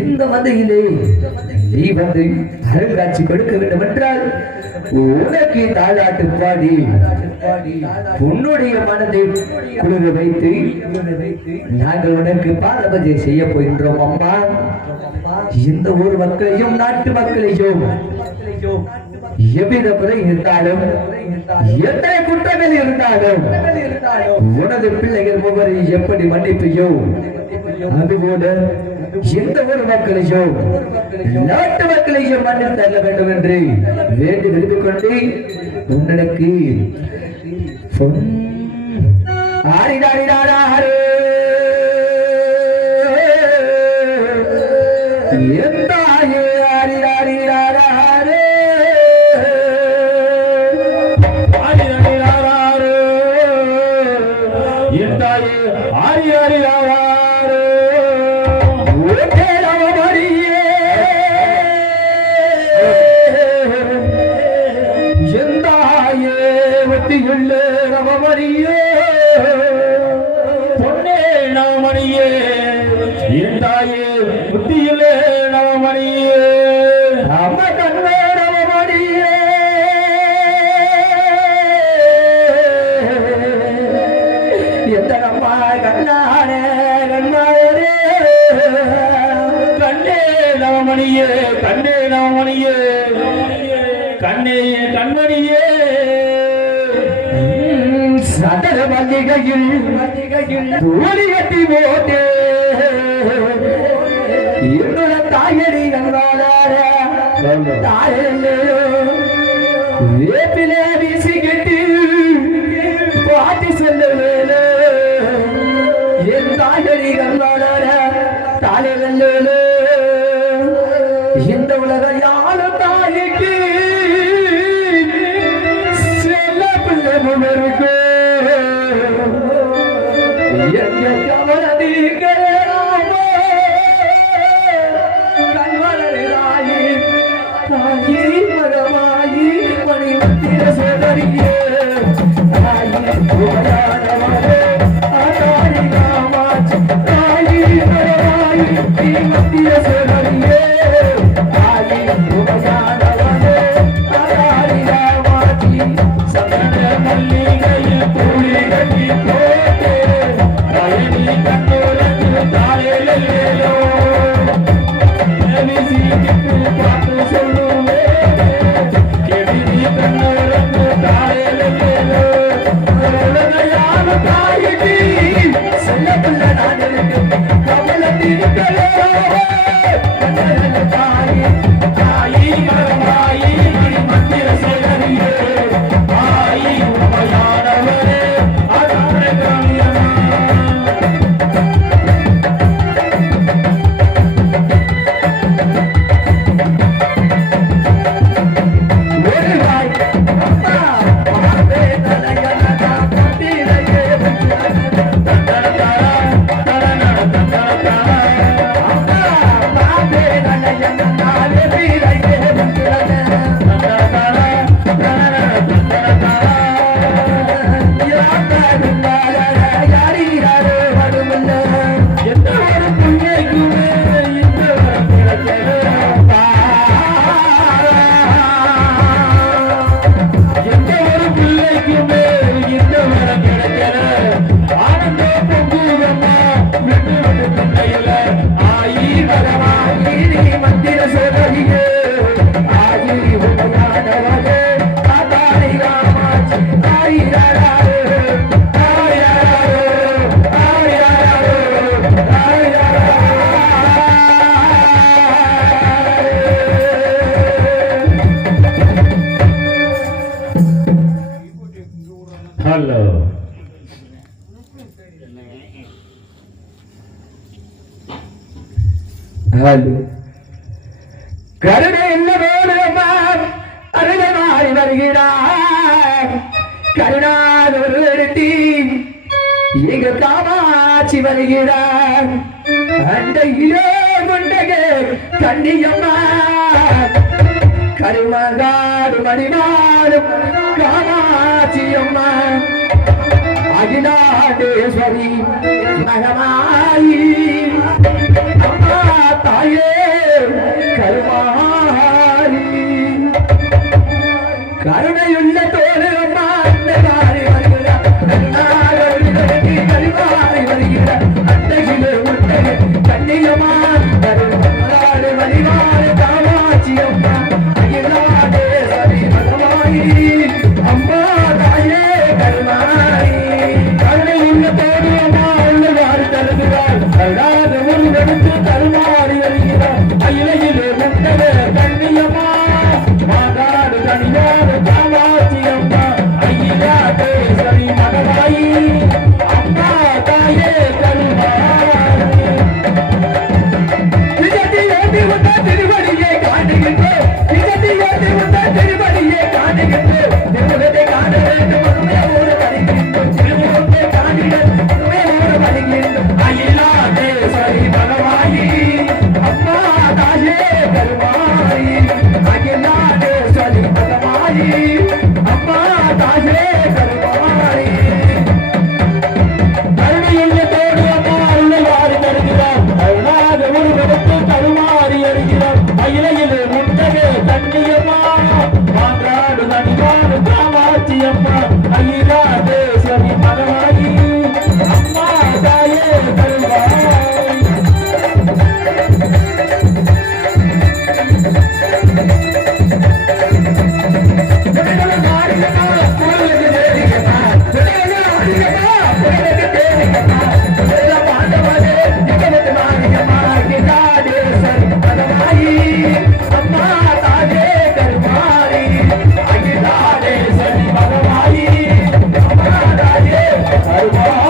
இந்த மந்தையிலே நீ வந்து அருங்காட்சி கொடுக்க வேண்டும் என்றால் உனக்கு தாளாட்டு பாடி உன்னுடைய மனதை குளிர வைத்து நாங்கள் உனக்கு பாரபஜை செய்ய போகின்றோம் அம்மா. இந்த ஊர் மக்களையும் நாட்டு மக்களையும் எவ்வித குறை இருந்தாலும் எத்தனை குற்றங்கள் இருந்தாலும் உனது பிள்ளைகள் ஒவ்வொரு எப்படி மன்னிப்பையோ அதுபோல எந்த ஒரு மக்களையும் நாட்டு மக்களையும் மன்னித்து தள்ள வேண்டும் என்று வேண்டி விரும்பிக் கொண்டு உன்னுக்கு பொன்னே நவமணியே தாயே புத்தியிலே நவமணியே அம்ம கண்ணே நவமணியே எந்த அம்மா கண்ணானே கண்ணாயரே கண்ணே நவமணியே கண்ணே நவமணியே கண்ணே கண்மணியே சதர மல்லிகையில் தூளி கட்டி போட்டே என்னோட தாயடி கண்வாடார தாயோ வேப்பிலே வீசி கட்டி பாட்டி செல்ல வேல என் தாயடி கண்வாடார தாயல்ல இந்த உலக யாழ் தாய்க்கு செல்ல பிள்ளை முன்னருக்கு கருணை அருளமாய் வருகிறார் கருணாதி எங்க காமாட்சி வருகிறார் அந்த இளோ கொண்டக கண்ணியம்மா கருமகாடு மணிமாடும் காமாட்சி அம்மா அகிலாண்டேஸ்வரி மகமாயி அம்மா தாயே கருமாரி கருணையுள்ள தோழு அம்மா அன்னையாரி வருகிறார் கருமாரி வருகிறார் அன்னையிலே முட்டையே கண்ணியமா கருமாறு வழிவாறு காமாட்சி அம்மா அகிலாண்டேஸ்வரி மகமாயி அம்மா தாயே கருமாரி கருணையுள்ள தோழு அம்மா உள்ளவாறு தருகிறார் அழாத ஒரு எடுத்து கருமாறி வருகிறார் அயிலையிலே முட்டையே கண்ணியமா மாதாடு தனியாறு காமாட்சி அம்மா அகிலாண்டேஸ்வரி மகமாயி அம்மா தாயே கருமாரி திருவடியை காட்டுகின்றோம் திருவடியை காட்டுகின்றோம் திருமுகத்தை காண வேண்டும் உண்மையோடு வருகின்றோம் திருமுகத்தை காணிட உண்மையோடு வருகின்றோம் அகிலாண்டேஸ்வரி மகமாயி அம்மா தாயே கருமாரி அகிலாண்டேஸ்வரி மகமாயி அம்மா தாயே கருமாரி கருணையுள்ள தோடு அம்மா உள்ளவாறு தருகிறார் அருளாத ஒரு விடத்து கருமாறி வருகிறார் அயிலையிலே முட்டகே கண்ணியம்மா மாற்றாடு நடிகாடு காமாட்சி அம்மா அகிலாண்டேஸ்வரி மகமாயி அம்மா தாயே கருமாரி அம்மா தாயே கருமாரி அகிலாண்டேஸ்வரி மகமாயி அம்மா தாயே கருமாரி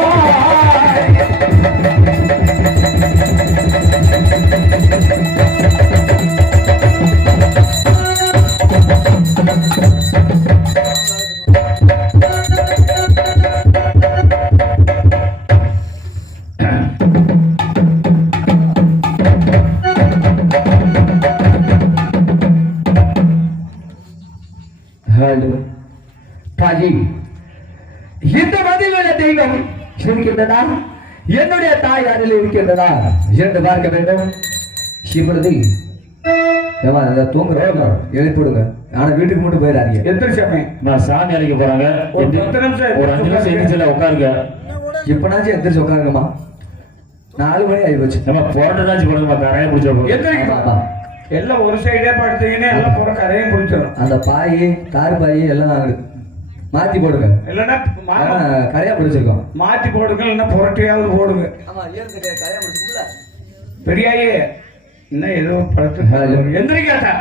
ஹலோ தாயி இந்த மதிலுள்ள தெய்வம் இருக்கின்றதா என்னுடைய தாய் அதில் இருக்கின்றதா என்று பார்க்க வேண்டும் இப்பொழுது ஏமா தூங்குறோம் எழுப்பிடுங்க ஆனா வீட்டுக்கு மட்டும் போயிடாதீங்க எந்திரிச்சாமே நான் சாமி அழைக்க போறாங்க ஒரு 10 நிமிஷம் ஒரு 5 நிமிஷம் எந்திரிச்சல உட்காருங்க இப்பனாச்சும் எந்திரிச்சு உட்காருங்கம்மா 4 மணி ஆகி போச்சு நம்ம புரட்டதாச்சும் போடுங்கம்மா கரையை பிடிச்சோம் எந்திரிக்குமா எல்லாம் ஒரு சைடே படுத்தீங்கன்னா எல்லாம் பூரா கரையும் பிடிச்சிடும் அந்த பாய் தார் பாய் எல்லாம் மாத்தி போடுங்க இல்லைன்னா கரையா பிடிச்சிருக்கோம் மாத்தி போடுங்க இல்லைன்னா புரட்டியாவது போடுங்க பெரியாயே இன்னும் ஏதோ படுத்து எந்திரிக்காட்டா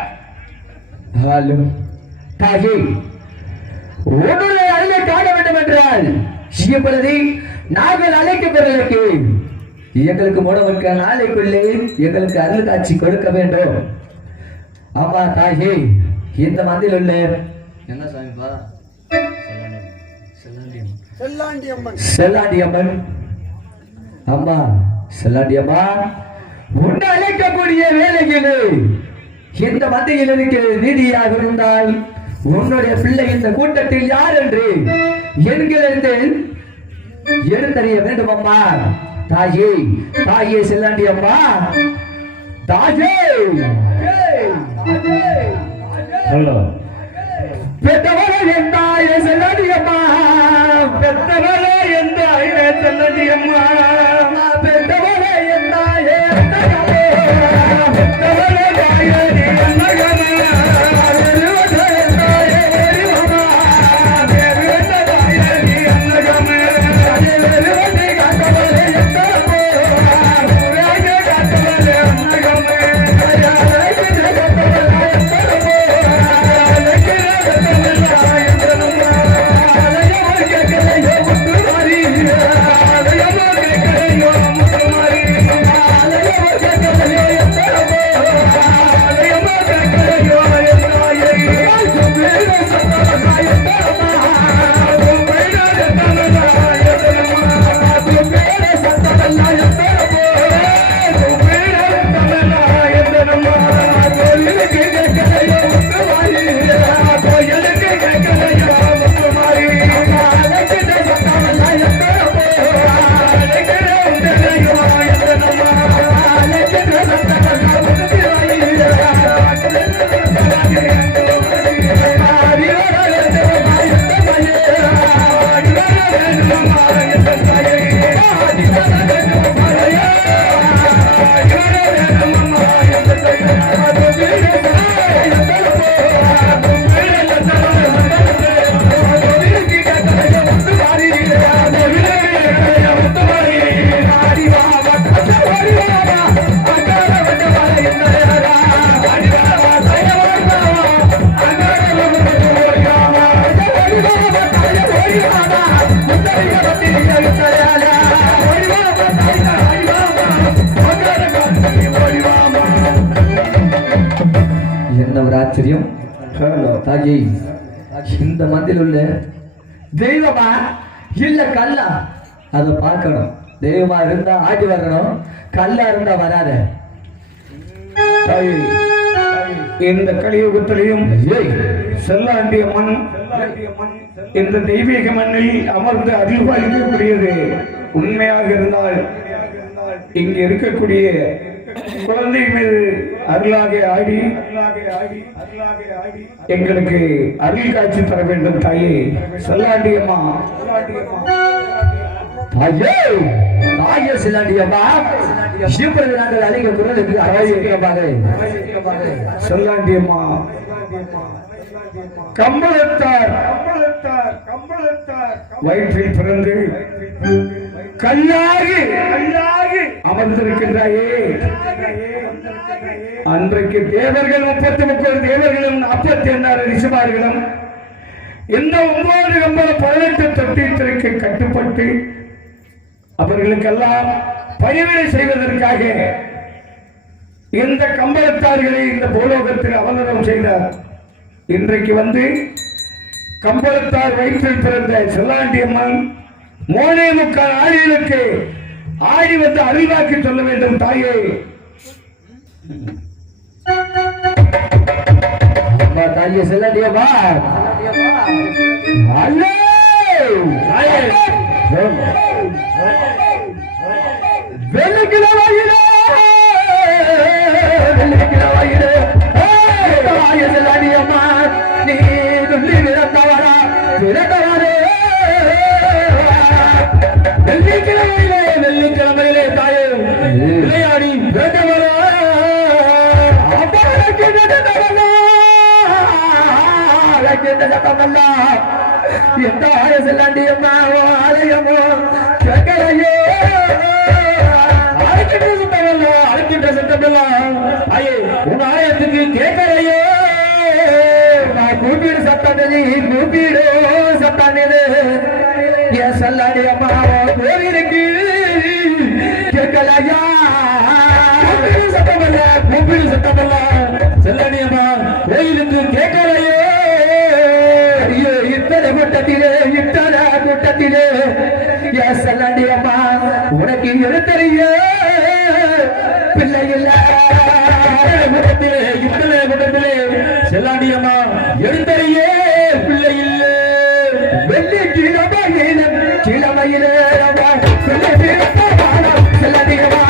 ஹலோ தாயே உன்னுடைய அருளை காண வேண்டும் என்றால் இப்பொழுது நாங்கள் அழைக்கப்படுவதற்கு எங்களுக்கு முடவர்க்க நாளைக்குள்ளே எங்களுக்கு அருள் காட்சி கொடுக்க வேண்டும் அம்மா தாயே இந்த மந்தில் உள்ள என்ன சாமிப்பா செல்லாண்டி அம்மன் அம்மா செல்லாண்டி அம்மா உன்னை அழைக்கக்கூடிய வேலைகளே இந்த மத்தியில் இருக்கிற நீதியாக இருந்தால் உன்னுடைய பிள்ளை இந்த கூட்டத்தில் யார் என்று என்கிறது எடுத்தறிய வேண்டும் அம்மா தாயே தாயே செல்லாண்டி அம்மா தாயே ஹலோ பெத்தவளே என் தாயே செல்லாண்டி அம்மா பெத்தவளே என் தாயே செல்லாண்டி அம்மா பெத்தவளே என் தாயே பெத்தவளே தாயே நீ அன்னகமே என்ன ஒரு ஆச்சரியம் தாயி, இந்த மத்தியில் உள்ள தெய்வமா இல்ல கல்லா அதை பார்க்கணும். தெய்வமா இருந்தா ஆடி வரணும், கல்லா இருந்தா வராத. தாயே, இந்த கலியுகத்திலையும் செல்லாண்டிய மண் இந்த தெய்வீக மண்ணில் அமர்ந்து அருள்பாலிக்கக்கூடியது உண்மையாக இருந்தால் இங்கு இருக்கக்கூடிய குழந்தை மீது அருளாக ஆடி எங்களுக்கு அருள் காட்சி தர வேண்டும் தாயே. செல்லாண்டியம்மா ஐயோ தாயே செல்லாண்டியம்மா, சீப்பரது நாங்கள் அழைக்க குரலுக்கு செல்லாண்டியம்மா கம்பளத்தார் வயிற்றில் பிறந்து கல்லாகி அமர்ந்திருக்கின்றாயே. அன்றைக்கு தேவர்கள் 33 தேவர்களும் 46 ரிஷிமார்களும் இந்த 9 கம்பள 18 தொட்டிற்கு கட்டுப்பட்டு அவர்களுக்கெல்லாம் பணிவிடை செய்வதற்காக இந்த கம்பளத்தார்களை இந்த பூலோகத்தில் அவலோகம் செய்தார். இன்றைக்கு வந்து கம்பளத்தார் வயிற்றில் பிறந்த செல்லாண்டியம்மன் 3.25 ஆடிகளுக்கு ஆடி வந்து அருள்வாக்கி சொல்ல வேண்டும் தாயே. தாயே செல்லாண்டியம்மா, வெள்ளிக்கிழமையிலே செல்லாண்டியம்மா, நீ துள்ளி விரத்தவரா விரத்தவரே. வெள்ளிக்கிழமையிலே தாயே விளையாடி வேண்டவரா எந்த ஆய செல்லாண்டியம்மா ஆலயமோ கேட்கலையோ, அழைக்கின்ற சத்தமெல்லாம் ஐயே உன் ஆலயத்துக்கு கேட்கலையோ. நான் கூப்பிடு சத்தானது, கூப்பிடு சத்தானது என் செல்லாண்டியம்மா கோவிலுக்கு கேட்கலையா. சத்தமல்ல, கூப்பிடு சத்தமல்ல செல்லாண்டியம்மா கோயிலுக்கு கேட்கலையோ. ஐயோ இத்தனை கூட்டத்திலே என் செல்லாண்டியம்மா உனக்கு எழுத்தறிய பிள்ளை இல்ல. கூட்டத்திலே செல்லாண்டியம்மா எழுத்தறிய பிள்ளை இல்ல. வெள்ளிக்கிழமையிலே செல்லாண்டியம்மா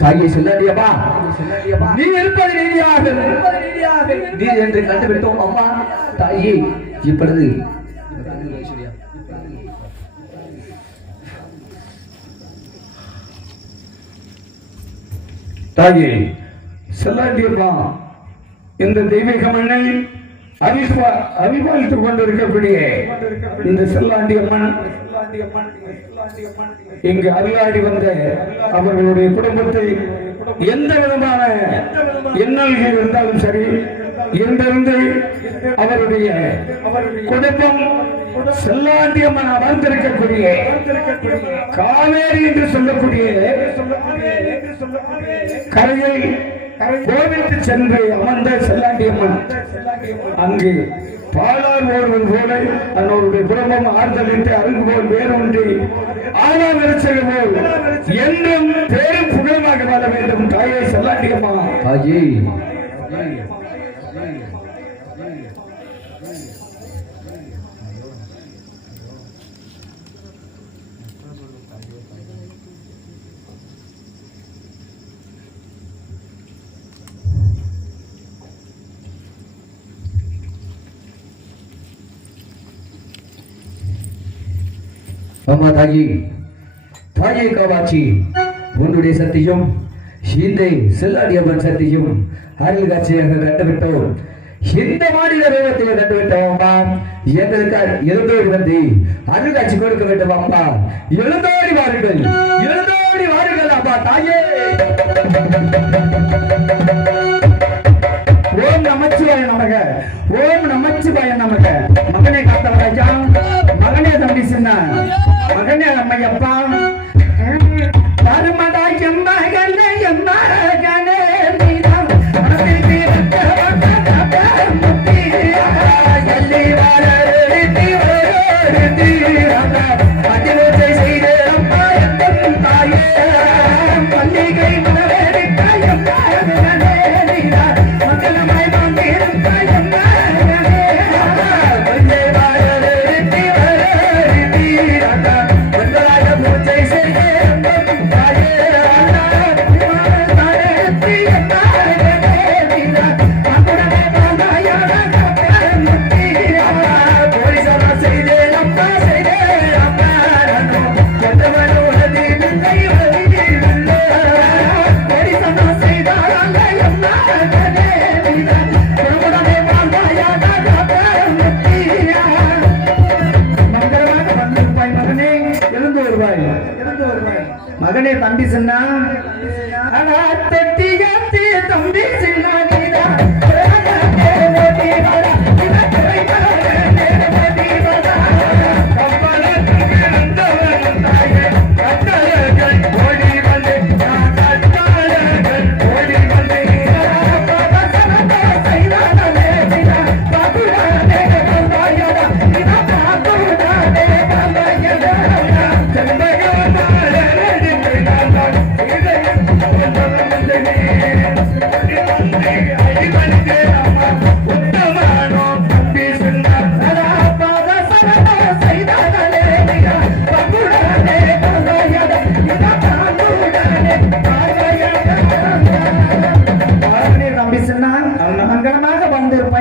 தாயே செல்லாண்டியம்மா, நீ இருப்பது நீதியாக நீ என்று கண்டுபிடித்தோம் அம்மா. தாயே இப்பொழுது தாயே செல்லாண்டியம்மா இந்த தெய்வீக மண்ணை அபிமானித்துக் கொண்டிருக்கக்கூடிய இந்த செல்லாண்டியம்மன் இங்கு அருளாடி வந்த அவர்களுடைய குடும்பத்தை எந்த விதமான இன்னல்கள் இருந்தாலும் சரி, இன்றிருந்து அவருடைய குடும்பம் செல்லாண்டியம்மன் அமர்ந்திருக்கக்கூடிய காவேரி என்று சொல்லக்கூடிய கரையை கோவிலுக்கு சென்று அமர்ந்த செல்லாண்டியம்மன் அங்கு பாலார் ஒருவன் போல அவருடைய குடும்பம் ஆறுதலின்றி அருகு போல் வேறொன்றி ஆனால் நினைச்சது போல் என்றும் பேரும் புகழமாக வாழ வேண்டும் தாயே செல்லாண்டியம்மா. தாயே அம்மா தாயி தாயே காவாட்சி உன்னுடைய சக்தியும் இந்த செல்லாடியம்மன் சக்தியும் அருள் காட்சியாக கண்டுவிட்டோம். இந்த மாநில ரூபத்தில் கண்டுவிட்டோம் அம்மா. எங்களுக்கு எழுந்தோடி வந்து அருள் காட்சி கொடுக்க வேண்டும் அம்மா. எழுந்தோடி வாருங்கள், எழுந்தோடி வாருங்கள் அம்மா தாயே. ஓம் நமச்சிவாய நமக, ஓம் நமச்சிவாய நமக. மகனே காத்தவராஜா, மகனே தம்பி சின்ன, மகனே அம்மையப்பா, தருமடா எம்மகனே எம்மகனே நீதான் அபிதி வட்டவட்ட முத்தி எல்லி வாரதி வாரதி அதிரோஜை செய்தே அம்மா என் தாயே மல்லிகை மலரே தாயம்மானே நீதான் மங்களமாய் வந்திரும் தாயம்மானே வந்தே வாரதி வாரதி வந்தராய பூஜை செய்தே மகனே தம்பி சின்ன தம்பி சின்ன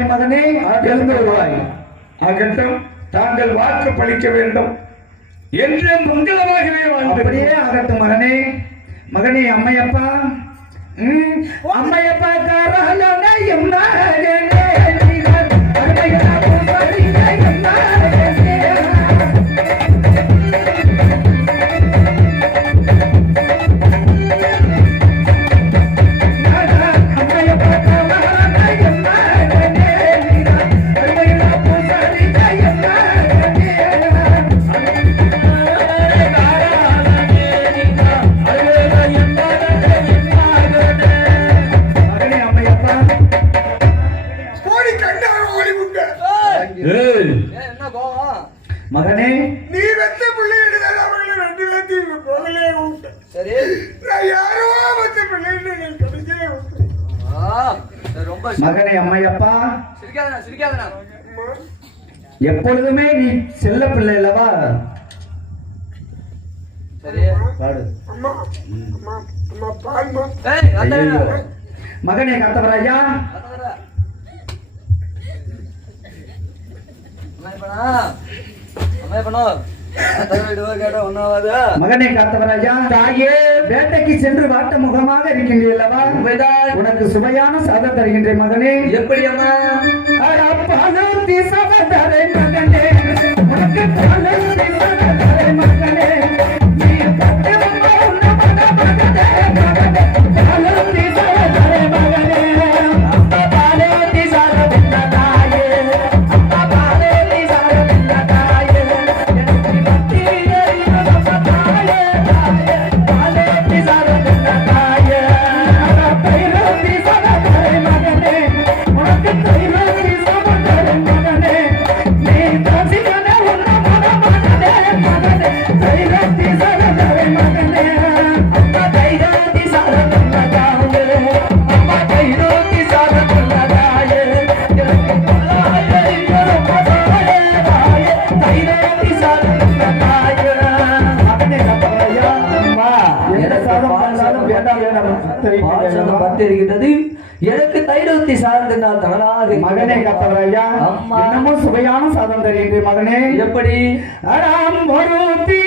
மகனே எழுந்து வருவாய். ஆகட்டும், தாங்கள் வாக்கு பளிக்க வேண்டும் என்று மங்களமாகவே வாழ்ந்தபடியே ஆகட்டும் மகனே. மகனே அம்மையப்பா, அம்மையப்பா காரண எம்மாகனே அருமையா பூசாரிங்க எம்மாகனே மகனே நீ வெத்த பிள்ளைகள் அவங்களை ரெண்டு பேர்த்தையும் போகலே விட்டு சரி நான் யாரோ வெத்த பிள்ளைகள் கடைசியே விட்டு ரொம்ப மகனே அம்மையப்பா சிரிக்காதனா சிரிக்காதனா எப்பொழுதுமே நீ செல்ல பிள்ளை அல்லவா? சரி பாடு. அம்மா அம்மா அம்மா பால்மா ஏய் அண்ணா மகனே காத்தவராஜா மகனை காத்தவராஜா தாயே வேட்டைக்கு சென்று வாட்ட முகமாக இருக்கின்றீர்களவா? உனக்கு சுவையான சாதம் தருகின்றேன் மகனே. எப்படி அம்மா? மகனே உனக்கு மகனே நீ பட்டிருக்கிறது. எனக்கு தைலூத்தி சாதத்தினால் தானாக மகனே கத்தவர் ஐயா, அம்மா. இன்னமும் சுவையான சாதம் தருகின்ற மகனே. எப்படி அடாம் ஒருத்தி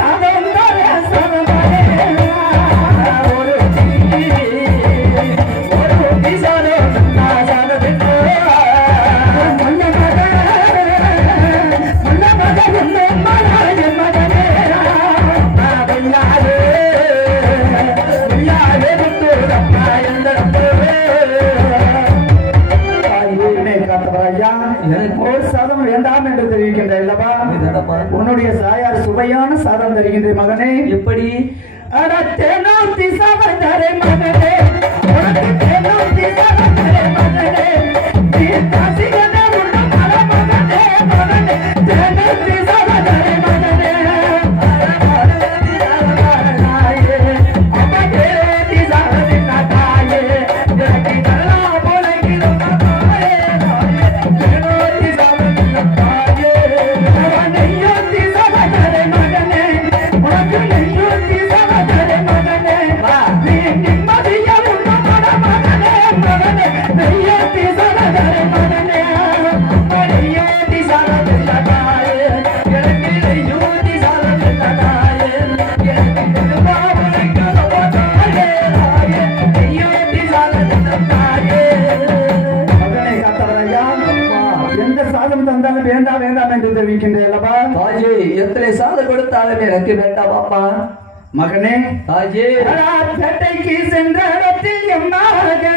சாதம் தர சாதம் தரே. ஒருத்தி சாதம் நான் சாதத்திற்கு எனக்கு ஒரு சாதம் வேண்டாம் என்று தெரிவிக்கின்ற அல்லவா? உன்னுடைய தாயார் சுவையான சாதம் தருகின்ற மகனே. எப்படி தேனூத்தி சாதம் தரே மகனே, உனக்கு தேனூத்தி சாதம் தரே மகனே. நீ காசிகனே உள்ள மகனே மகனே, தேனூத்தி சாதம் தரே மகனே. வேண்டாம் வேண்டாம் என்று தெரிவிக்கின்றேன். தாயே எத்தனை சாதம் கொடுத்தாலும் எனக்கு வேண்டாம் அம்மா. மகனே தாயே பேட்டைக்கு சென்ற இடத்தில் எம்மாகனே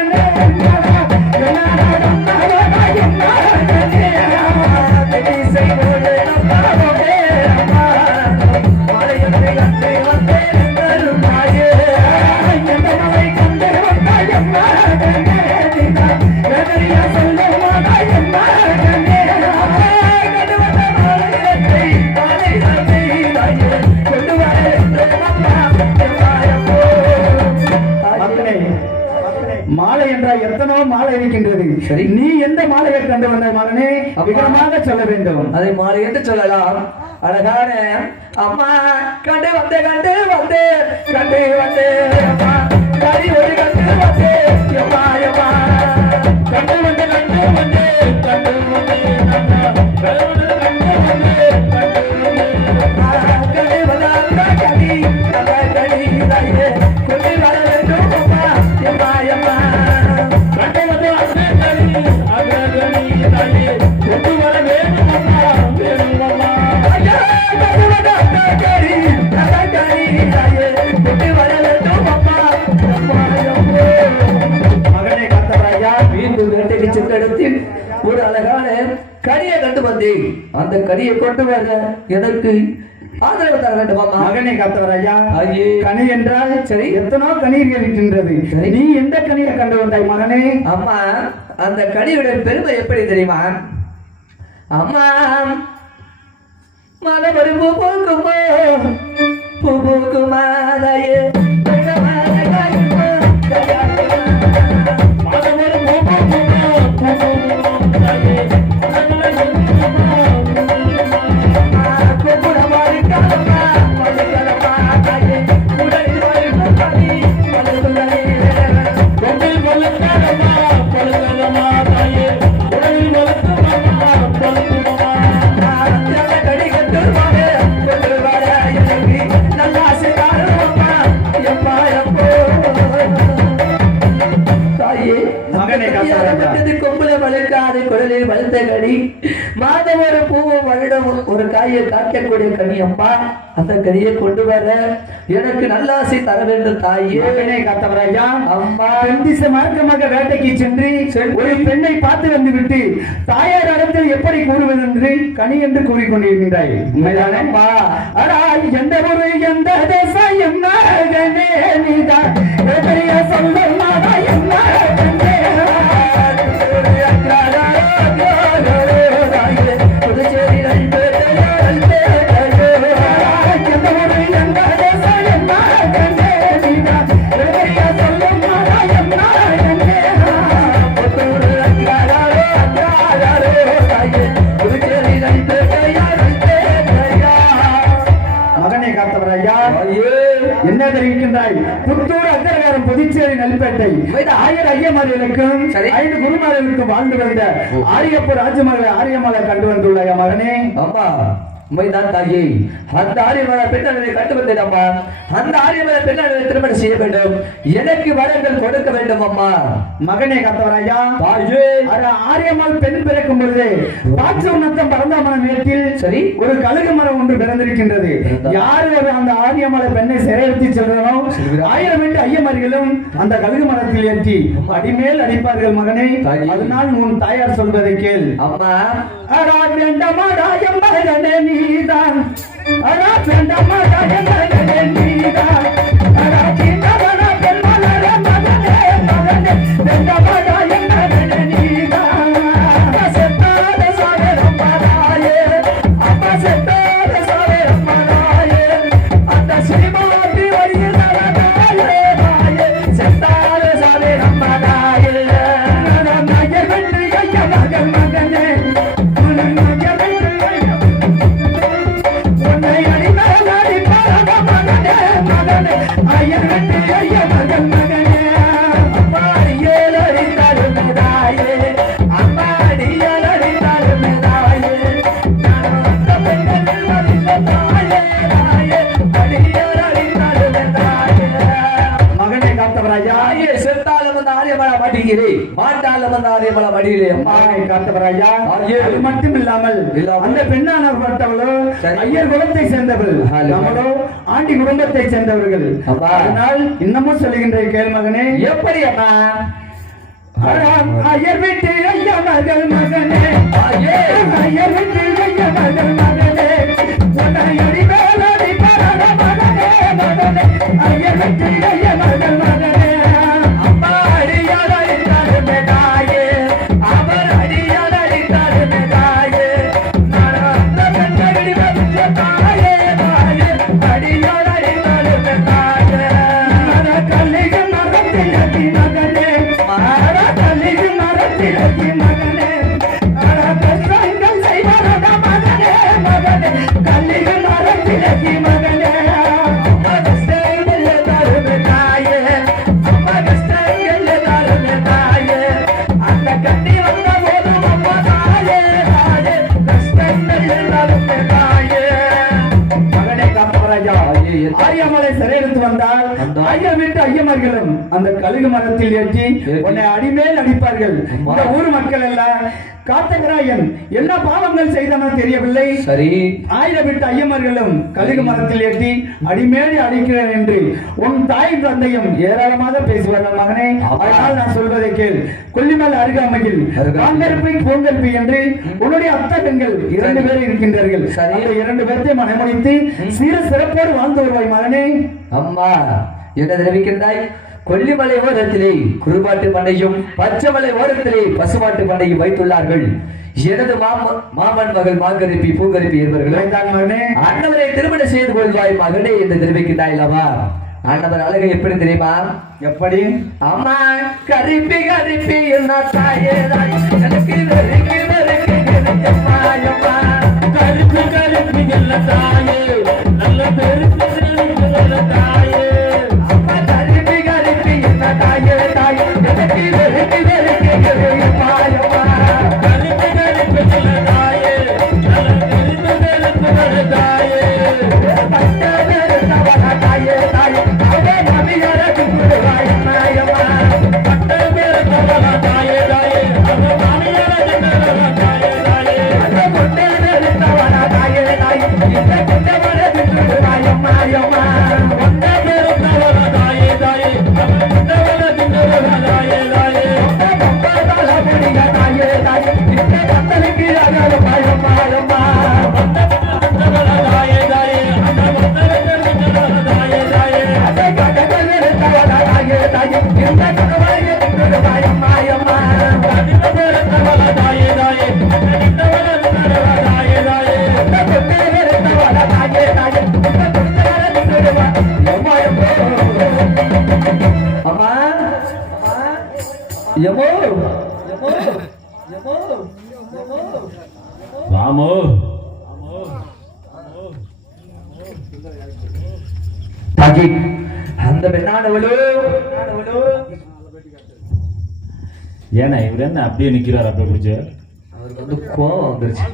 மாலை என்றால் எத்தனோ மாலை இருக்கின்றது. சரி, நீ எந்த மாலையை கண்டு வந்த மகனே விவரமாக சொல்ல வேண்டும். அதை மாலை என்று சொல்லலாம். அழகான அம்மா கண்டு வந்தே கண்டு வந்தே கண்டு வந்தே அம்மா கடி ஒரு கண்டு வந்தே அம்மா அம்மா கண்டு வந்தே கண்டு வந்தே கண்டு வந்தே அம்மா கண்டு வந்தே கண்டு வந்தா கடி கடி தாயே கொண்டு வர வேண்டும் அம்மா அம்மா அம்மா கண்டு வந்தே கடி அகடி தாயே கொண்டு வர வேண்டும் அம்மா வேண்டும் அம்மா மகனே கத்தவராயா, மீண்டும் வேட்டைக்கு சென்ற இடத்தில் ஒரு அழகான கனியை கண்டு வந்தேன். அந்த கனியை கொண்டு வர எனக்கு ஆதரவு தர வேண்டும் அம்மா. மகனே கத்தவராயா, ஐயே. கனி என்றால் சரி, எத்தனோ கனிகள் இருக்கின்றது. சரி, நீ எந்த கனியை கண்டு வந்தாய் மகனே? அம்மா அந்த கனியுடைய பெருமை எப்படி தெரியுமா அம்மா? மலமொரு பூ பூக்குமோ பூ பூக்குமா தாயே கொம்புல வளர்க்காது குடலில் வளர்ந்த கனி மாதம் ஒரு பூவும் வருடம் ஒரு காயை காய்க்கக்கூடிய கனி அம்மா. அந்த கனியை கொண்டு வர எனக்கு நல்லாசை தர வேண்டும் தாயே. கத்தவராயா, அம்மா திசை மார்க்கமாக வேட்டைக்கு சென்று ஒரு பெண்ணை பார்த்து வந்து விட்டு தாயார் இடத்தில் எப்படி கூறுவது என்று கனி என்று கூறிக்கொண்டிருக்கின்றாய். உண்மைதானே? எந்த ஒரு எந்த தேசம் என்ன சொல்ல என்ன தெரிவிக்கின்றாய்? புத்தூர் அக்ரகார மேல்பேட்டை ஆயிரம் ஐயமார்களுக்கும் சரி. 5 குருமார்களுக்கும் வாழ்ந்து வந்த ஆரியப்பூர் ராஜமகளை ஆரியமலை கண்டு வந்துள்ள மகனே. அம்மா உண்மைதான் தாயி, அந்த ஆரியமலை பெண்ணை கண்டு வந்தேன் அம்மா. அந்த ஆரியமலை பெண்ணை திருமணம் செய்ய வேண்டும், எனக்கு வரங்கள் கொடுக்க வேண்டும் அம்மா. மகனே கத்தவராயா, தாயே ஆரியம்மாள் பெண் பிறக்கும் பொழுது பாட்சி உன்னத்தம் பரந்தாமன மேற்கில் சரி ஒரு கழுகு மரம் ஒன்று பிறந்திருக்கின்றது. யாரு அந்த ஆரியமலை பெண்ணை சிறையெடுத்து செல்வனோ 1008 ஐயமார்களும் அந்த கழுகு மரத்தில் ஏற்றி அடிமேல் அடிப்பார்கள் மகனே. அதனால் உன் தாயார் சொல்வதை கேள். அம்மா நீதான் நீதான் மட்டும் இல்லாமல் அந்த பெண்ணானவர்களோ ஐயர் குலத்தை சேர்ந்தவள், நம்மளோ ஆண்டி குடும்பத்தை சேர்ந்தவர்கள். அதனால் இன்னமும் சொல்லுகின்ற கேள் மகனே. எப்படி அம்மா? ஐயர் வீட்டு ஐயா மகள் மகனே, ஐயர் வீட்டு ஐயா மகள் மகனே, உன்னை மேலடி பரட மகனே மகனே, ஐயர் வீட்டு ஐயா மகள் மகனே. ஆரியமலை சிறையெடுத்து வந்தால் 1008 ஐயமார்களும் அந்த கழுகு மரத்தில் ஏற்றி உன்னை அடிமேல் அடிப்பார்கள். இந்த ஊர் மக்கள் எல்லாம் காத்தகராயன் என்ன பாவங்கள் செய்தன தெரியவில்லை, சரி 1008 ஐயமார்களும் கழுகு மரத்தில் ஏற்றி அடிமேல் அடிக்கிறேன் என்று உன் தாய் தந்தையும் ஏராளமாக பேசுவார்கள் மகனே. அதனால் நான் சொல்வதை கேள். கொல்லிமலை அருகாமையில் காங்கருப்பை பூங்கருப்பி என்று உன்னுடைய அத்தகங்கள் 2 பேர் இருக்கின்றார்கள். அந்த 2 பேர்த்தை மனமுடித்து சீர சிறப்போடு வாழ்ந்து வருவாய் மகனே. அம்மா என்ன தெரிவிக்கின்றாய்? கொல்லிமலை ஓரத்திலே குருபாட்டு பண்ணையும் பச்சைமலை ஓரத்திலே பசுமாட்டு பண்ணையும் வைத்துள்ளார்கள். எனது மாமன் மகள் மாங்கருப்பி பூங்கருப்பி என்பவர்கள் மகனே அண்ணவரை திருமணம் செய்து கொள்வாய் மகனே என்று தெரிவிக்கின்றாய் அல்லவா? அண்ணவர் அழகு எப்படி தெரியுமா? எப்படி? அம்மா கருப்பி கருப்பி என்ன தாயே எனக்கு வெறுக்கி வெறுக்கி மாயம்மா, கருப்பி கருப்பி என்ன தாயே நல்ல பெருப்பி தாயே, அம்மா கருப்பி கருப்பி என்ன தாயே தாயே எனக்கு வெறுக்கி வெறுக்கி மாயம்மா, கருப்பி கருப்பி என்ன தாயே நல்ல பெருப்பி தாயே, பட்ட வெறுத்தவன தாயே தாயே அவ மதியரக்கு குருவாய் மாயம்மா, பட்ட வெறுத்தவன தாயே தாயே அவ மதியரக்கு தாயே தாயே, அந்த கொண்ட வெறுத்தவன தாயே தாயே இந்த கொண்ட வரது குருவாய் மாயம்மா, கொண்ட வெறுத்தவன தாயே தாயே அவ கொண்ட வரது குருவாய் தாயே தாயே, கொண்ட பப்பதால முடிய தாயே தாயே இந்த கத்தலுக்கு அகல மாயம்மா மாயம்மா, கொண்ட வெறுத்தவன தாயே தாயே அந்த கொண்ட வெறுத்தவன தாயே தாயே அந்த கொண்ட வெறுத்தவன தாயே தாயே இந்த குருவாய் குருவாய் மாயம்மா, கொண்ட வெறுத்தவன தாயே தாயே இந்த வெறுத்தவன தாயே தாயே அந்த கொண்ட வெறுத்தவன தாயே தாயே இந்த கொண்ட வரது குருவாய் மாயம்மா. அம்மா யமோ யமோ யமோ யமோ ராமு தாக்கி அந்த பெண்ணானவளோ ஏன்னா இவர் என்ன அப்படியே நிக்கிறார் அப்படியே பிடிச்சு அவருக்கு வந்து கோவம் வந்துருச்சு.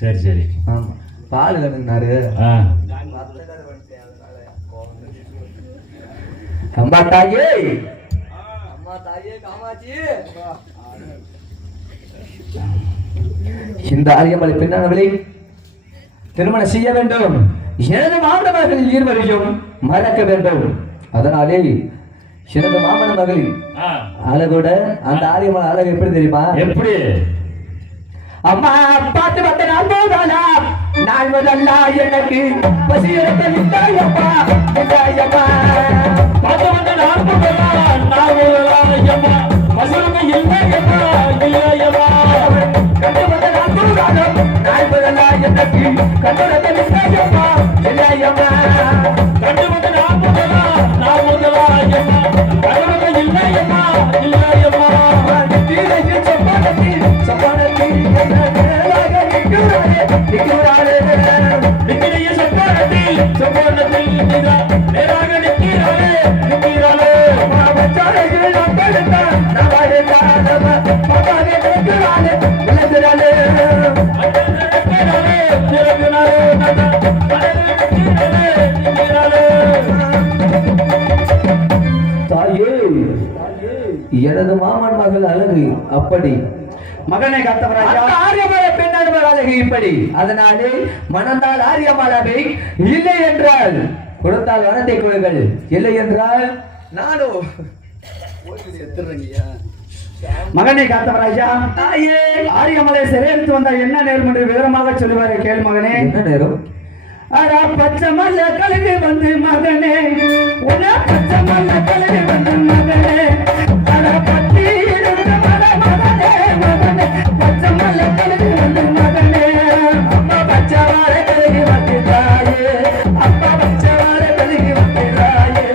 சரி சரி ஆமா பால் வேணுங்கனாரு. ஆ அம்மா தாயே, அம்மா தாயே காமாட்சி, இந்த ஆரியமலை பெண்ணானவளை திருமணம் செய்ய வேண்டும். எனது மாமன மகளில் இருவரையும் மறக்க வேண்டும். அதனாலே எனது மாமன மகளில் அழகோட அந்த ஆரியமலை அழகு எப்படி தெரியுமா? எப்படி? அம்மா பார்த்து வந்த நாள் போதானா நாள் முதல்லா எனக்கு பசி எடுத்தாயப்பா பார்த்து வந்த நாள் போதா நாள் போதா ஐயம்மா பசுங்க இல்லையம்மா இல்லையம்மா கண்டு வந்த நாள் போதானா நாள் முதல்லா எனக்கு கண்டுடையப்பா இல்லையம்மா கண்டு வந்த நாள் போதா நாள் போதா ஐயம்மா பசுங்க இல்லையம்மா இல்லையம்மா எனது மாமன் மகள் அழகு அப்படி, மகனை காத்தவராஜா ஆரியமலை பெண்ணானவள் அழகு இப்படி. அதனாலே மணந்தால் ஆரியமலை இல்லை என்றால் கொடுத்தால் வனத்தை கொடுங்கள், இல்லை என்றால் நானோ மகனை காத்தவராஜா தாயே. ஆரியமலை சிறையெடுத்து வந்தா என்ன நேரம் என்று விவரமாக சொல்லுவாரு கேள் மகனே. என்ன நேரம்? அடா பச்சை மல்ல கழுகு வந்து மகனே, உன பச்சை மல்ல கழுகு வந்து மகனே, அட பத்தி இருந்த மகனே மகனே, பச்சை மல்ல கழுகு வந்து மகனே, அம்மா பச்சை வாழை கழுகி வந்தாயே, அப்பா பச்சை வாழை கழுகி வந்தாயே,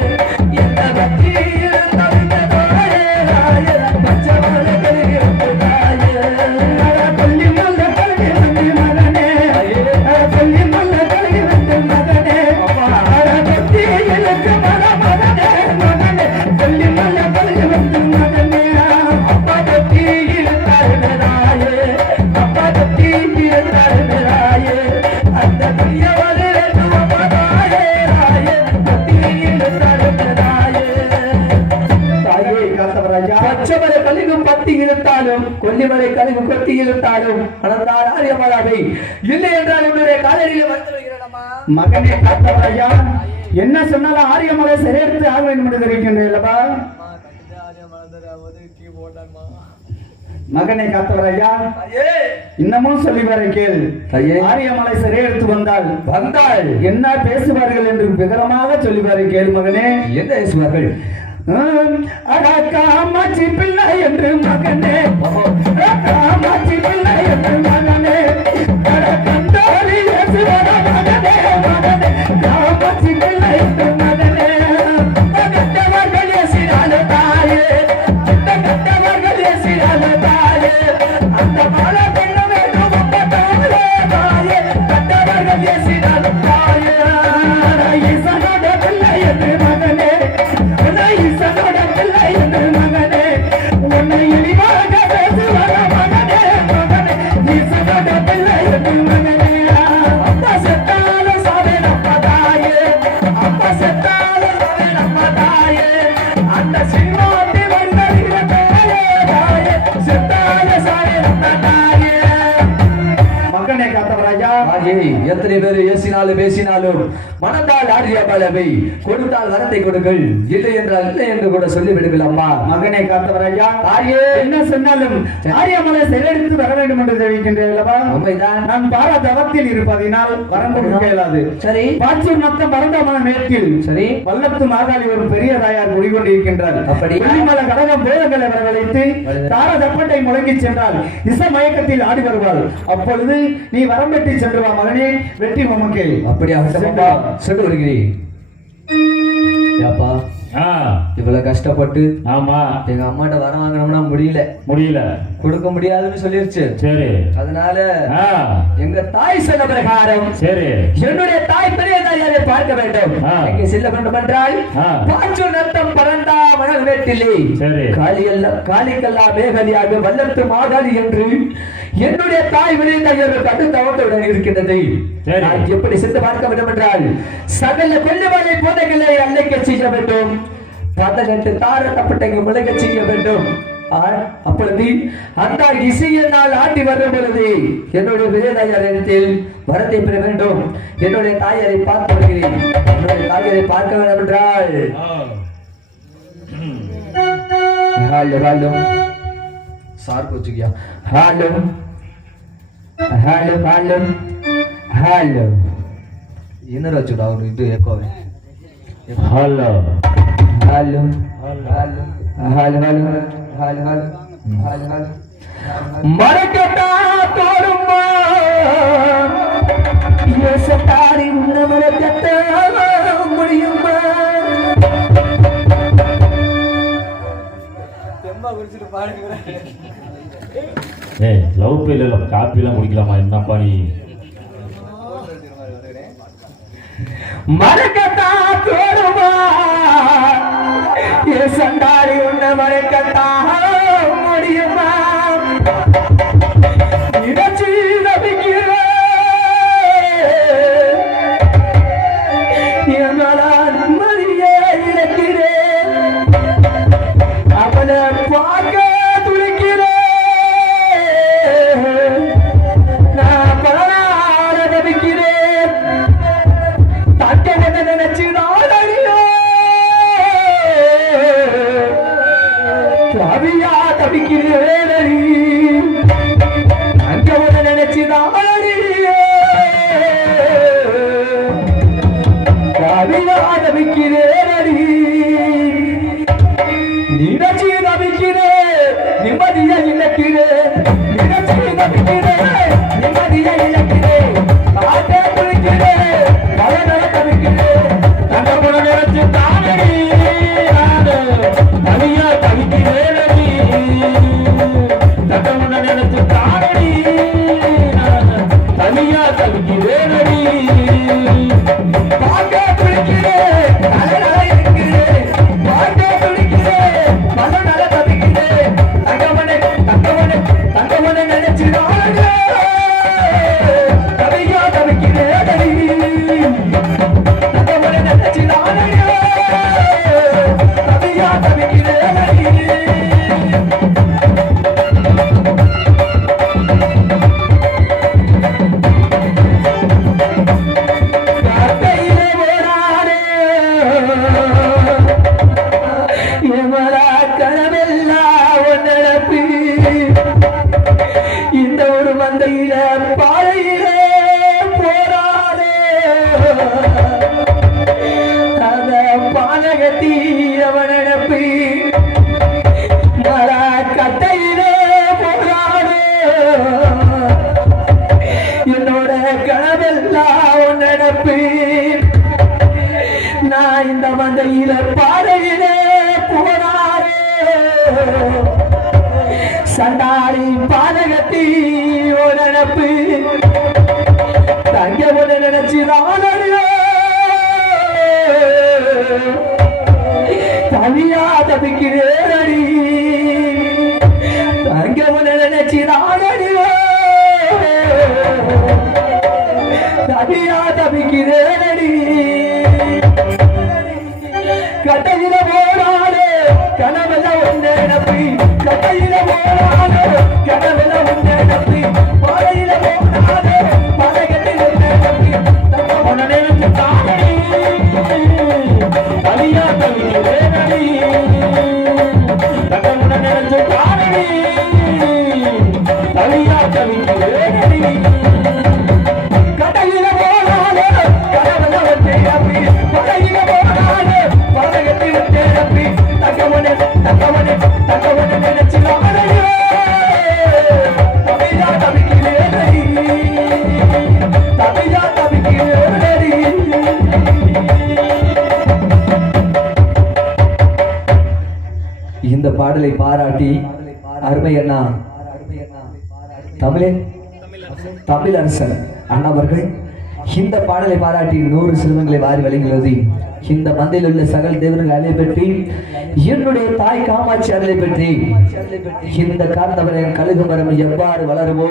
என்ன பத்தி இருந்தாயே பச்சை வாழை கழுகி வந்தாயே, அட கொல்லி மல்ல கழுகு வந்து மகனே, அட கொல்லி மல்ல கழுகு வந்து மகனே, அட பத்தி இருக்கு மகனே மகனே, கொல்லி மல்ல கழுகு வந்து மகனே, அப்பா பத்தி இருந்தாயே, அப்பா பத்தி இருந்தாயே, அந்த பிரியவளே அப்பா தாயே ராயே, பத்தி இருந்தாயே. தாயே காத்தவராஜா பச்சைமலை கழுகும் பத்தி இழுத்தாலும் கொல்லிமலை கழுகு கொத்தி இழுத்தாலும் மணந்தால் ஆரியமலாவை இல்லை என்றால் உன்னுடைய காலடியில் வந்து வருகிறேனம்மா. மகனே காத்தவராஜா என்ன சொன்னாலும் ஆரியமலை சிறையெடுத்து ஆக வேண்டும் என்று தெரிவிக்கின்றேன்லப்பா. மகனை காத்தவராஜா இன்னமும் சொல்லி வர கேள். தாயே. ஆரியமலை சிறையெடுத்து வந்தால் வந்தால் என்ன பேசுவார்கள் என்று விவரமாக சொல்லி வர கேள் மகனே. என்ன பேசுவார்கள்? அடா காமாட்சி பிள்ளை என்று மகனே, காமாட்சி பிள்ளை என்று மகனே, அட கண்டாரி பேசுவார மகனே மகனே, காமாட்சி பிள்ளை என்று மகனே, கட்டவர்கள் ஏசினால தாயே, கட்டவர்கள் ஏசினால தாயே, அந்த மலை பெண்ணு வேண்டும் உங்க தாயே தாயே, கட்டவர்கள் ஏசினால தாயே, ஈசனோட பிள்ளை என்று மகனே, ஈசனோட பிள்ளை என்று மகனே, உன்னை இழிவாக பேசுவார மகனே மகனே, ஈசனோட பிள்ளை என்று மகனே, அப்பா செத்தால சாவே நம்ம தாயே, அப்பா செத்தால சாவே நம்ம தாயே, அந்த சிறுமாட்டி வந்தறிகிற தாயே தாயே, செத்தால சாவே நம்ம தாயே. மகனே காத்தவராஜா தாயே, எத்தனை பேர் ஏசினாலும் பேசினாலும் மணந்தால் ஆரியமலாவை கொடுத்தால் வரத்தை கொடுங்கள், இல்லை என்றால் இல்லை என்று கூட சொல்லிவிடுங்கள் அம்மா. மகனை காத்தவராஜா தாயே. என்ன சொன்னாலும் ஆரியமலை சிறையெடுத்து வர வேண்டும் என்று தெரிவிக்கின்றேன். உண்மைதான். நான் பாரா தவத்தில் இருப்பதினால் வரம் கொடுக்க இயலாது. சரி. பாச்சூர் மத்த பரந்தமான மேற்கில் சரி. வல்லத்து மாகாளி ஒரு பெரிய தாயார் குடிகொண்டிருக்கின்றார். அப்படி. வெள்ளிமலை கடகம் போதங்களை வரவழைத்து தார தப்பட்டை முழங்கி சென்றால் இசை மயக்கத்தில் ஆடி வருவாள். அப்பொழுது நீ வரம் வெட்டி சென்று வா மகனே, வெற்றி உமக்கு. அப்படியாக சென்று வருகிறேன். ஏப்பா ஆ இவ்வளவு கஷ்டப்பட்டு ஆமா எங்க அம்மாட்ட வர வாங்கணும்னா முடியல. முடியல கொடுக்க முடியாதுன்னு சொல்லிருச்சு. சரி. அதனால ஆ. எங்க தாய் சொன்ன பிரகாரம் சரி. என்னுடைய தாய் பெரிய தாயாரை பார்க்க வேண்டும். ஆ. எங்கே செல்ல வேண்டும் என்றால் ஆ. பாச்சு நத்தம் பரந்தா மணல் வேட்டிலே சரி. காளிக்கெல்லாம் மேகலியாக வல்லத்து மாகாளி என்று என்னுடைய தாய் பெரிய தாயாருக்கு அடுத்த தவத்துடன் இருக்கின்றது. சரி. நான் எப்படி சென்று பார்க்க வேண்டும் என்றால் சகல கொல்லுமலை போதைகளை அன்னைக்கு செய்ய வேண்டும். 18 தாரத்தப்பட்டங்க முளைக்க செய்ய வேண்டும். அப்பொழுது அந்த இசையினால் ஆட்டி வரும் பொழுது என்னுடைய விஜயதாயார் இடத்தில் வரத்தை பெற வேண்டும். என்னுடைய தாயாரை பார்த்து வருகிறேன். என்னுடைய தாயாரை பார்க்க வேண்டும் என்றால் ஹாலோ ஹாலோ சார் போச்சுக்கியா ஹாலோ ஹாலோ ஹாலோ ஹாலோ என்ன வச்சுடா அவரு இது echo hello hello hello hello hello hello hello hello மரக்கட்டா தோடுமா யோசத்தாரி உன்ன மரக்கட்டா முடியுமா தெம்பா குடிச்சிட்டு பாடுகிறேன். ஏய் லவ் பேல காப்பிலாம் குடிக்கலாமா என்னப்பா நீ? மரக்கட்டா தோடுமா சண்டாடி உன்ன மரக்கட்டா முடியுமா இடச்சி நபிக்கிறேன் நிம்மதியே இழக்கிறேன். அவனை பார்க்க துடிக்கிறேன். நான் பலனால நபிக்கிறேன். தக்க நினைச்சு நான் அறியோ தவியா தவிக்கிறேன். அங்க ஒண்ணு நினைச்சு நான் அறியோ தவியா தவிக்கிறேன். நினைச்சு தவிக்கிறேன். நிம்மதியை இழக்கிறேன். நினைச்சு தவிக்கிறேன். நிம்மதியை இழக்கிறேன். ஆட்டே குளிக்கிறேன். பலனால தவிக்கிறேன். தங்க போன நினைச்சு தானடி தனியா தவிக்கிறேனடி. தங்க போன நினைச்சு தானடி தனியா தவிக்கிறேனடி. பாட்டே குளிக்கிறேன். பலனால இருக்கிறேன். பாட்டே குளிக்கிறேன். பலனால தவிக்கிறேன். தங்கமனை நினைச்சு நான் தவியா தவிக்கிறேன். தங்கமனை நினைச்சு நான் தவியா தவிக்கிறேன். இந்த ஒரு மந்தையில பாறையிலே போராடே அத பாலகத்தி அவன் நினைப்பி மர கட்டையிலே போராடே என்னோட கனவெல்லாம் நினைப்பி நான் இந்த மந்தையில பாறையிலே போராடே சண்டாடி பாலகத்தி ஒரு நினப்பு தங்க ஒரு நினைச்சு தனியா தவிக்கிறேன். தங்க ஒரு நினைச்சு தனியா தவிக்கிறேன். கட்டையில போராடு கனவுல ஒன்று நப்பி. கட்டையில போராடு கனவுல ஒன்று நப்பி. பாறையில போராடு பலகத்தில் ஒன்று நப்பி. உன்னை நினைச்சு தானடி தனியா தவிக்கிறேனடி. தங்க உன்னை நினைச்சு தானடி தனியா தவிக்கிறேனடி. கட்டையில போராடு கனவுல ஒன்று நப்பி. பாறையில போராடு பலகத்தில் ஒன்று நப்பி. தங்கமனை நினைச்சு தவியா தவிக்கிறேன். தவியா தவிக்கிறேன். இந்த பாடலை பாராட்டி அருமை அண்ணா தமிழரசன் அண்ணவர்கள் இந்த பாடலை பாராட்டி 100 செல்வங்களை வாரி வழங்குகிறது. இந்த மந்தையில் உள்ள சகல தேவர்கள் அலை பற்றி என்னுடைய தாய் காமாட்சி அருளை பற்றி இந்த காத்தவரின் கழுகு மரம் எவ்வாறு வளருமோ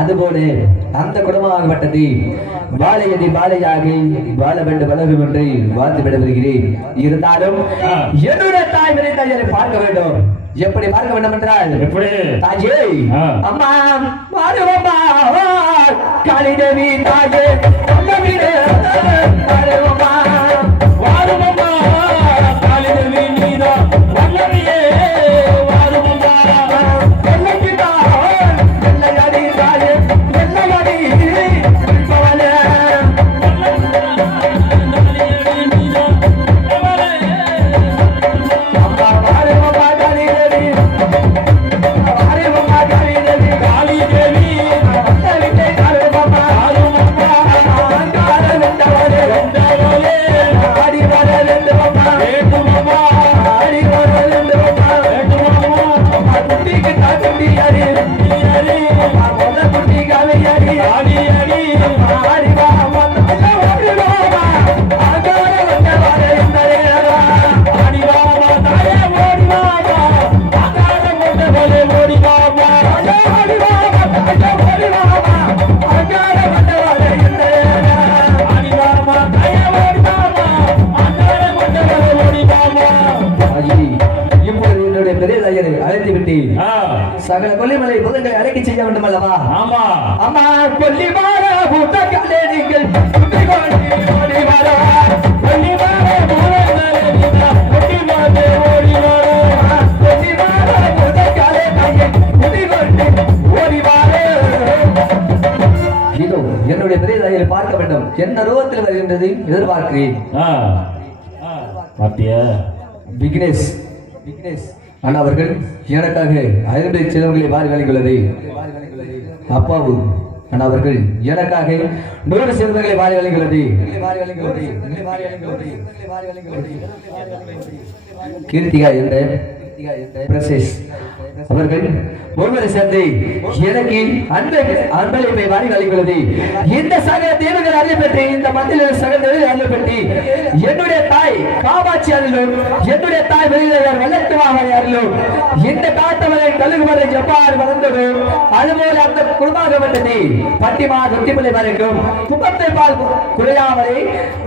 அதுபோல அந்த குடும்பமாகப்பட்டது வாழையடி வாழையாகி வாழ வேண்டும் வளரும் என்று வாழ்த்து விட வருகிறேன். இருந்தாலும் என்னுடைய தாய் வினை தாயரை பார்க்க வேண்டும். எப்படி பார்க்க வேண்டும் என்றால் எப்படி தாயே அம்மா மாறுவம்மா காளிதேவி தாயே அம்மவிடே மாறுவம்மா வாருமம்மா காளிதேவி நீதா வல்லமையே வாருமம்மா வெள்ளைக்கிட்டா வெள்ளையடி தாயே வெள்ளையடி பவளே அம்மா மாறுவம்மா காளிதேவி மாறுவம்மா காளிதேவி காளிதேவி வல்லவிட்டே மாறுவம்மா வாருமம்மா கால வெண்டவளே வெண்டவளே ஆடி வர வெண்டவம்மா வேண்டுமம்மா ஆடி வர வெண்டவம்மா வேண்டுமம்மா குட்டிக்கு தாக்குட்டி யாரு நீரே முதல் குட்டி காலையாடி காளியடி ஆடி வா ஓடி வாமா ஆகார வெண்டவளே என்றேரா ஆடிவாமா தாயே ஓடிவாமா ஆகார முட்டவளே ஓடிவாமா ஆடி வாமா ஓடி வாமா ஆகார வெண்டவளே என்றேரா ஆடிவாமா தாயே ஓடிவாமா ஆகார முட்டவளே ஓடிவாமா ஆகி இப்பொழுது என்னுடைய பெரிய தாயரை அழைத்து விட்டேன். சகல கொல்லிமலை புதங்களை அழைக்க செய்ய வேண்டும் அல்லவா? ஆமா அம்மா கொல்லிமல புதங்களே நீங்கள் ஓடி வர கொல்லிமலை மூலங்களே நீதா கொல்லிமலை ஓடிவாரே கொல்லிமல புதங்களே கையை குடிகொண்டு ஓடி வர. இதோ என்னுடைய பெரிய தாயரை பார்க்க வேண்டும். என்ன ரூபத்தில் வருகின்றது எதிர்பார்க்கிறேன். பாத்தியா விக்னேஷ் அண்ணா அவர்கள் எனக்காக 50 செலவுகளை வாரி வழங்கியுள்ளது. அப்பாவு அண்ணா அவர்கள் எனக்காக 100 செல்வங்களை வாரி வழங்கியுள்ளது. கீர்த்திகா என்ற பிரசேஷ் அவர்கள் ஒருவரை சேர்ந்து எனக்கு அன்பளிப்பை வாரி வழங்கியுள்ளது. இந்த சகல தேவர்கள் அறியப்பட்டு இந்த மத்தியில் சகல தேவர்கள் அறியப்பட்டு என்னுடைய தாய் காமாட்சி அருளும் என்னுடைய தாய் வெளியிலார் வெள்ளத்துவாக அருளும் இந்த காத்தவரை கழுகுமலை எவ்வாறு வளர்ந்ததோ அதுபோல அந்த குடும்பமாகப்பட்டது பட்டிமா தொட்டிமலை வரைக்கும் குப்பத்தை பால் குறையாமலே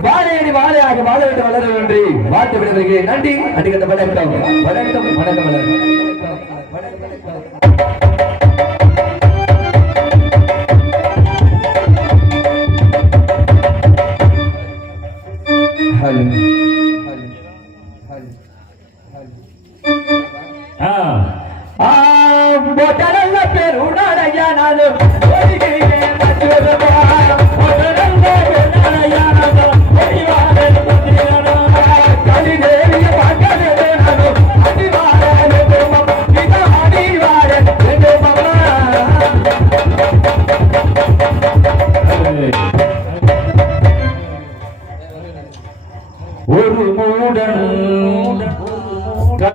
வாழையடி வாழையாக வாழ வேண்டும் வளரும் என்று வாழ்த்து விடுகிறேன். நன்றி. அடிக்கட்ட வணக்கம் வணக்கம் வணக்கம் வணக்கம். பெருடைய நானும்